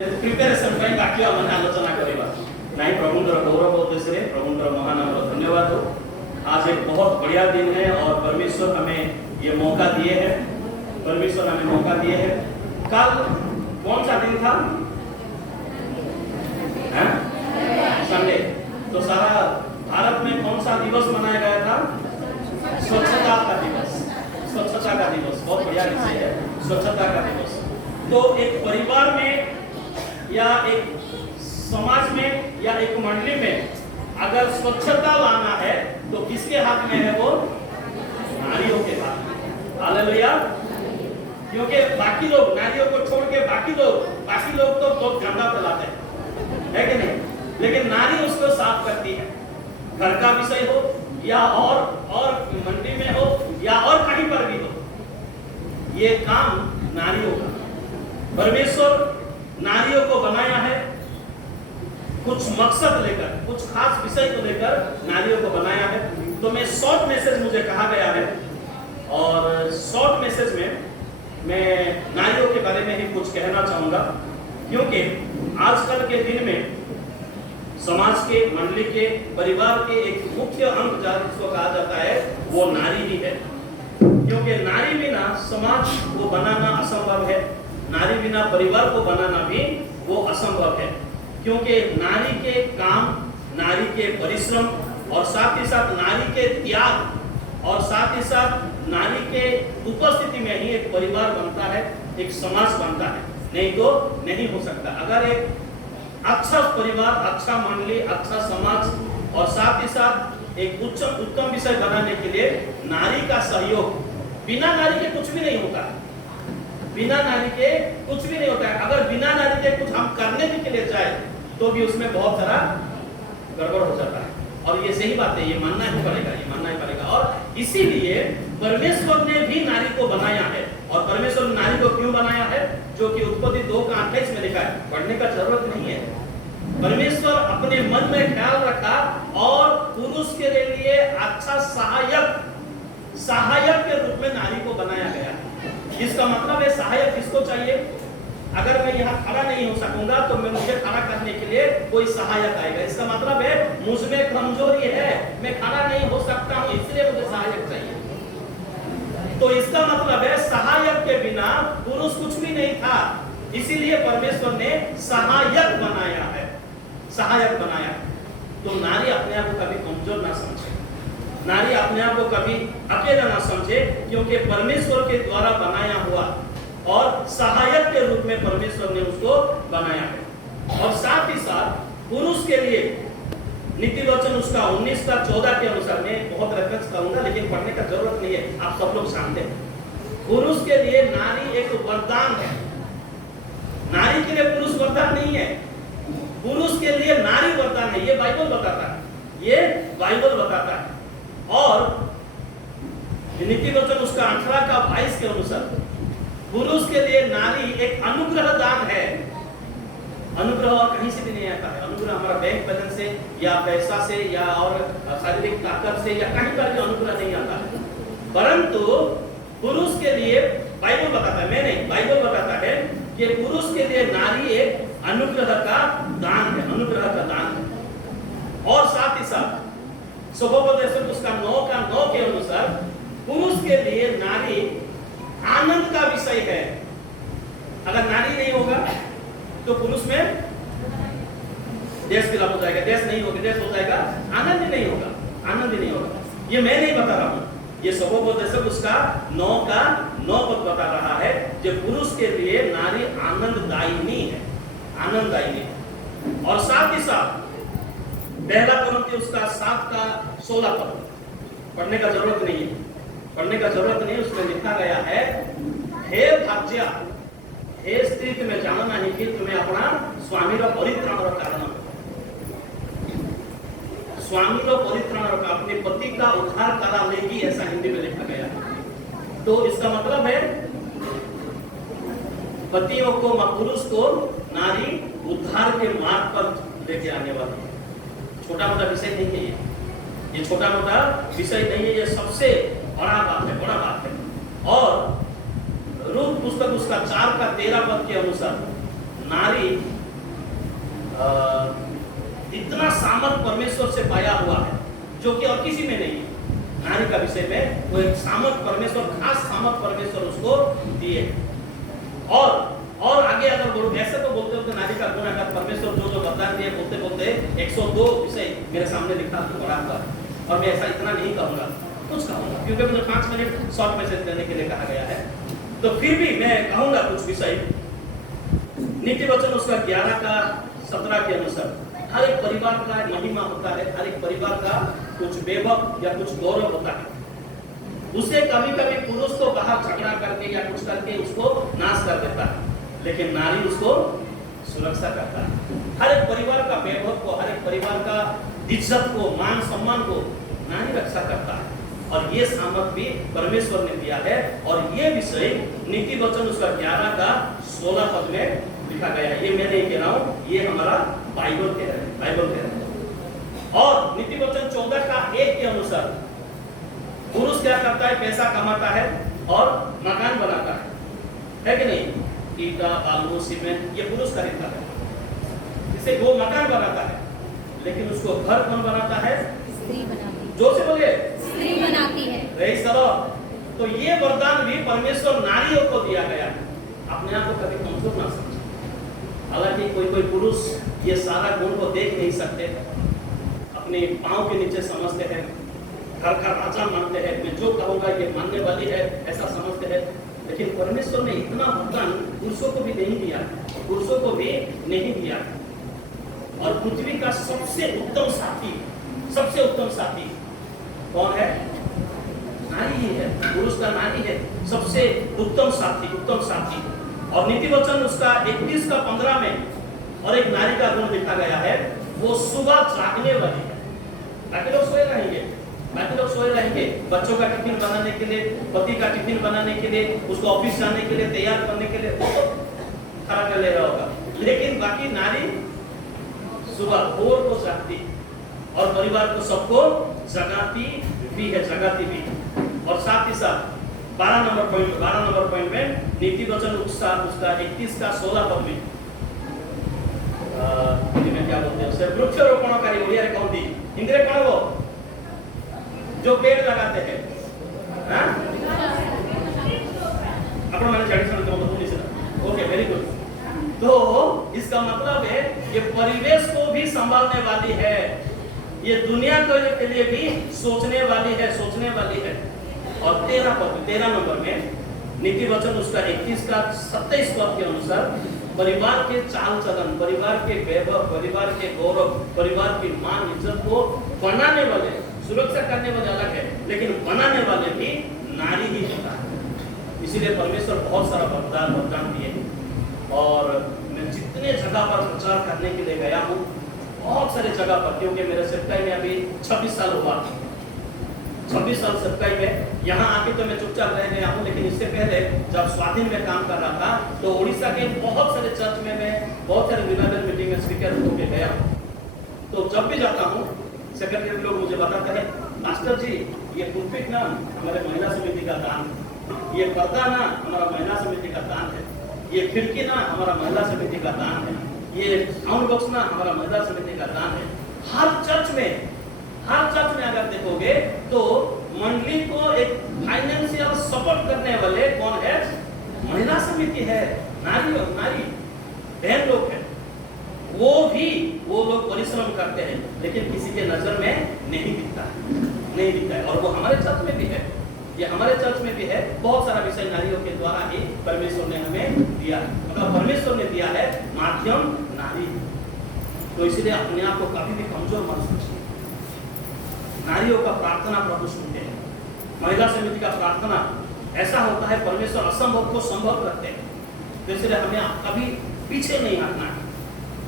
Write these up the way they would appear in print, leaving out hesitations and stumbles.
Preparation ପାଇଁ ବାକ୍ୟ ମାନେ ଆଲୋଚନା କରିବା नहीं। प्रभुଙ୍କର गौरव उद्देश्य रे प्रभुଙ୍କର महान नाम धन्यवाद हो। आज एक बहुत बढ़िया दिन है और परमेश्वर हमें ये मौका दिए हैं। परमेश्वर हमें मौका दिए हैं। कल कौन सा दिन था? संडे। तो सारा भारत में कौन सा दिवस मनाया गया था? स्वच्छता का दिवस। स्वच्छता का दिवस बहुत बढ़िया विषय है, स्वच्छता का दिवस। तो एक परिवार में या एक समाज में या एक मंडली में अगर स्वच्छता लाना है तो किसके हाथ में है? वो नारियों के हाथ में। हालेलुया। क्योंकि बाकी लोग नारियों को छोड़ के बाकी लोग तो बहुत गंदा फैलाते हैं, है कि नहीं? लेकिन नारी उसको साफ करती है। घर का विषय हो या और मंडी में हो या और कहीं पर भी हो, ये काम नारियों का। परमेश्वर नारियों को बनाया है कुछ मकसद लेकर, कुछ खास विषय को लेकर नारियों को बनाया है। तो मैं शॉर्ट मैसेज मुझे कहा गया है और शॉर्ट मैसेज में मैं नारियों के बारे में ही कुछ कहना चाहूंगा, क्योंकि आजकल के दिन में समाज के, मंडली के, परिवार के एक मुख्य अंग जिसको कहा जाता है वो नारी ही है। क्योंकि नारी बिना समाज को बनाना असंभव है, नारी बिना परिवार को बनाना भी वो असंभव है। क्योंकि नारी के काम, नारी के परिश्रम और साथ ही साथ नारी के त्याग और साथ ही साथ नारी के उपस्थिति में ही एक परिवार बनता है, एक समाज बनता है। नहीं तो नहीं हो सकता। अगर एक अच्छा परिवार, अच्छा मंडली, अच्छा समाज और साथ ही साथ एक उत्तम विषय बनाने के लिए नारी का सहयोग, बिना नारी के कुछ भी नहीं होता। बिना नारी के कुछ भी नहीं होता है। अगर बिना नारी के कुछ हम करने भी के लिए चाहे तो भी उसमें बहुत सारा गड़बड़ हो जाता है। और ये सही बात है, ये मानना ही पड़ेगा। और इसीलिए परमेश्वर ने भी नारी को बनाया है। और परमेश्वर ने नारी को क्यों बनाया है? जो कि उत्पत्ति 2:28 में लिखा है, पढ़ने का जरूरत नहीं है। परमेश्वर अपने मन में ख्याल रखा और पुरुष के लिए अच्छा सहायक के रूप में नारी को बनाया गया। इसका मतलब है सहायक किसको चाहिए? अगर मैं यहाँ खड़ा नहीं हो सकूंगा तो मुझे खड़ा करने के लिए कोई सहायक आएगा। इसका मतलब है मुझ में कमजोरी है, मैं खड़ा नहीं हो सकता हूँ, इसलिए मुझे सहायक चाहिए। तो इसका मतलब है सहायक के बिना पुरुष कुछ भी नहीं था। इसीलिए परमेश्वर ने सहायक बनाया है, सहायक बनाया। तो नारी अपने आप को कभी कमजोर ना समझे, नारी अपने आप को कभी अकेला ना समझे, क्योंकि परमेश्वर के द्वारा बनाया हुआ और सहायक के रूप में परमेश्वर ने उसको बनाया है। और साथ ही साथ पुरुष के लिए नीति वचन उसका 19:14 के अनुसार, मैं बहुत रेफरेंस करूंगा लेकिन पढ़ने का जरूरत नहीं है, आप सब लोग जानते हैं। पुरुष के लिए नारी एक वरदान है। नारी के लिए पुरुष वरदान नहीं है, पुरुष के लिए नारी वरदान है। ये बाइबल बताता है, ये बाइबल बताता है। और नीति वचन उसका 18:22 के अनुसार पुरुष के लिए नारी एक अनुग्रह दान है। अनुग्रह और कहीं से भी नहीं आता है। अनुग्रह हमारा बैंक बैलेंस से या पैसा से या और शारीरिक ताकत से या कहीं पर भी अनुग्रह नहीं आता है। परंतु पुरुष के लिए बाइबल बताता है, मैं नहीं, बाइबल बताता है कि पुरुष के लिए नारी एक अनुग्रह का दान है, अनुग्रह का दान है। और साथ ही साथ स्वभावोपदेश उसका 9:9 के अनुसार पुरुष के लिए नारी आनंद का विषय है। अगर नारी नहीं होगा तो पुरुष में देश खिलाफ हो जाएगा, देश नहीं होगा, देश हो जाएगा, आनंद ही नहीं होगा, आनंद ही नहीं होगा। ये मैं नहीं बता रहा हूं, ये स्वभावोपदेश उसका 9:9 पद बता रहा है कि पुरुष के लिए नारी आनंददायिनी है, आनंददायिनी है। और साथ ही साथ पहला कोरिन्थियों उसका 7:16 पद, पढ़ने का जरूरत नहीं है, पढ़ने का जरूरत नहीं। उसमें लिखा गया है, हे भाज्या, हे स्त्री, तुम्हें जानना है कि तुम्हें अपना स्वामी रो परित्राण रो कारण, स्वामी रो परित्राण रो, अपने पति का उद्धार करा लेगी, ऐसा हिंदी में लिखा गया है। तो इसका मतलब है पतियों को, पुरुष को नारी उद्धार के मार्ग पर लेके आने वाली है। छोटा मोटा विषय नहीं है ये छोटा मोटा विषय नहीं है, ये सबसे बड़ा बात है, बड़ा बात है। और रूत पुस्तक उसका 4:13 पद के अनुसार नारी इतना सामर्थ परमेश्वर से पाया हुआ है जो कि और किसी में नहीं है। नारी का विषय में वो एक सामर्थ परमेश्वर, खास सामर्थ परमेश्वर उसको दिए। और आगे अगर बोलो, ऐसे तो बोलते होते नारी का गुण अगर परमेश्वर जो वरदान दिए बोलते बोलते 102 विषय मेरे सामने लिखा तो पढ़ा हुआ है। और मैं ऐसा इतना नहीं कहूंगा, कुछ कहूंगा क्योंकि मुझे 5 मिनट शॉर्ट मैसेज देने के लिए कहा गया है। तो फिर भी मैं कहूंगा कुछ विषय। नीति वचन उसका 11 का 17 के अनुसार हर एक परिवार का महिमा होता है, हर एक परिवार का कुछ वैभव या कुछ गौरव होता है। उसे कभी कभी पुरुष को बाहर झगड़ा करके या कुछ करके उसको नाश कर देता है, लेकिन नारी उसको सुरक्षा करता है। हर एक परिवार का वैभव को, हर एक परिवार का इज्जत को, मान सम्मान को नारी रक्षा करता है। और ये सामर्थ भी परमेश्वर ने दिया है। और ये विषय नीति वचन उसका 11 का 16 पद में लिखा गया है। ये मैं नहीं कह रहा हूँ, ये हमारा बाइबल कह रहा है, बाइबल कह रहा है। और नीति वचन 14 का 1 के अनुसार पुरुष क्या करता है? पैसा कमाता है और मकान बनाता है कि नहीं? ईटा, बालू, सीमेंट ये पुरुष खरीदता है, इसे वो मकान बनाता है। लेकिन उसको घर कौन बनाता है? स्त्री बनाती है। जो से बोलिए, स्त्री बनाती है। Praise the Lord. तो ये वरदान भी परमेश्वर नारियों को दिया गया है। अपने आप को कभी कमजोर ना समझे। हालांकि कोई पुरुष ये सारा गुण को देख नहीं सकते, अपने पांव के नीचे समझते हैं, घर का राजा मानते हैं, मैं जो कहूंगा ये मानने वाली है, ऐसा समझते हैं। लेकिन परमेश्वर ने इतना वरदान पुरुषों को भी नहीं दिया, पुरुषों को भी नहीं दिया। और पृथ्वी का सबसे उत्तम साथी कौन है? नारी ही है। पुरुष का नारी है सबसे उत्तम साथी। और नीति वचन उसका 31 का 15 में और एक नारी का गुण लिखा गया है, वो सुबह जागने वाली है। बाकी लोग सोए रहेंगे, बच्चों का टिफिन बनाने के लिए, पति का टिफिन बनाने के लिए, उसको ऑफिस जाने के लिए तैयार करने के लिए वो खड़ा कर ले रहा होगा। लेकिन बाकी नारी सुबह भोर को जागती और परिवार को सबको जगाती भी है। और साथ ही साथ 12 नंबर पॉइंट में नीति वचन उसका 21 का 16 पद में हिंदी में क्या बोलते हैं उसे? वृक्षारोपणकारी ओडिया रे कहती, हिंदी रे कौन वो जो पेड़ लगाते हैं? हां, अपन मैंने ट्रेडिशनल तो बोलूं नहीं। Okay, very good. तो इसका मतलब है ये परिवेश को भी संभालने वाली है, ये दुनिया के लिए भी सोचने वाली है। और 13 नंबर में नीति वचन उसका 21 का 27 पद के अनुसार परिवार के चाल चलन, परिवार के वैभव, परिवार के गौरव, परिवार की मान इज्जत को बनाने वाले, सुरक्षा करने वाले अलग है, लेकिन बनाने वाले भी नारी ही होता है। इसीलिए परमेश्वर बहुत सारा वरदान दिए। और मैं जितने जगह पर प्रचार करने के लिए गया हूँ, बहुत सारे जगह पर, क्योंकि मेरे सेवकाई में अभी 26 साल हुआ, 26 साल सेवकाई में। यहाँ आके तो मैं चुपचाप रह गया हूँ, लेकिन इससे पहले जब स्वाधीन में काम कर रहा था तो उड़ीसा के बहुत सारे चर्च में मैं बहुत सारे रिवाइवल मीटिंग में स्पीकर होके गया हूँ। तो जब भी जाता हूँ सेक्रेटरी लोग मुझे बताते हैं, मास्टर जी ये पुलपिट ना हमारे महिला समिति का दान है, ये पर्दा ना हमारा महिला समिति का दान है, ये खिड़की ना हमारा महिला समिति का दान है, ये साउंड बॉक्स ना हमारा महिला समिति का दान है। हर चर्च में अगर देखोगे तो मंडली को एक फाइनेंशियल सपोर्ट करने वाले कौन है? महिला समिति है, नारी बहन लोग हैं। वो लोग परिश्रम करते हैं, लेकिन किसी के नजर में नहीं दिखता है। और वो हमारे चर्च में भी है, ये हमारे चर्च में भी है। बहुत सारा विषय नारियों के द्वारा ही परमेश्वर ने हमें दिया है, मतलब परमेश्वर ने दिया है माध्यम नारी। तो इसलिए अपने आप को कभी भी कमजोर मत समझिए। नारियों का प्रार्थना प्रभु सुनते हैं। महिला समिति का प्रार्थना ऐसा होता है, परमेश्वर असंभव को संभव करते हैं। तो इसलिए हमें कभी पीछे नहीं हटना है।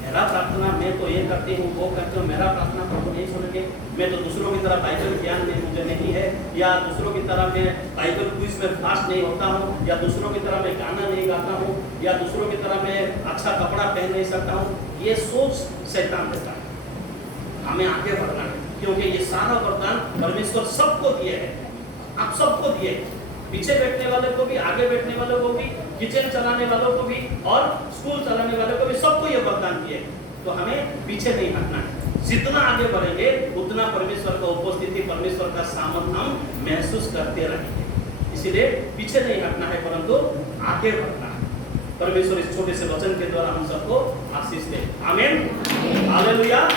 मेरा प्रार्थना मैं तो ये करती हूँ, वो करती हूँ, मेरा प्रार्थना प्रभु नहीं सुनेंगे। मैं तो दूसरों की तरह बाइबल ज्ञान में मुझे नहीं है, या दूसरों की तरह मैं बाइबल क्विज में फास्ट नहीं होता हूँ, या दूसरों की तरह मैं गाना नहीं गाता हूँ, या दूसरों की तरह मैं अच्छा कपड़ा पहन नहीं सकता हूँ। ये सोच शैतान देता है। हमें आगे बढ़ना है, क्योंकि ये सारा वरदान परमेश्वर सबको दिए है। आप सबको दिए, पीछे बैठने वाले को भी, आगे बैठने वाले को भी, किचन चलाने वालों को भी और स्कूल चलाने वालों को भी, सबको ये वरदान दिए। तो हमें पीछे नहीं हटना है। जितना आगे बढ़ेंगे उतना परमेश्वर का उपस्थिति, परमेश्वर का सामर्थ हम महसूस करते रहेंगे। इसीलिए पीछे नहीं हटना है, परंतु आगे बढ़ना है। परमेश्वर इस छोटे से वचन के द्वारा हम सबको आशीष दे। आमीन, हालेलुया।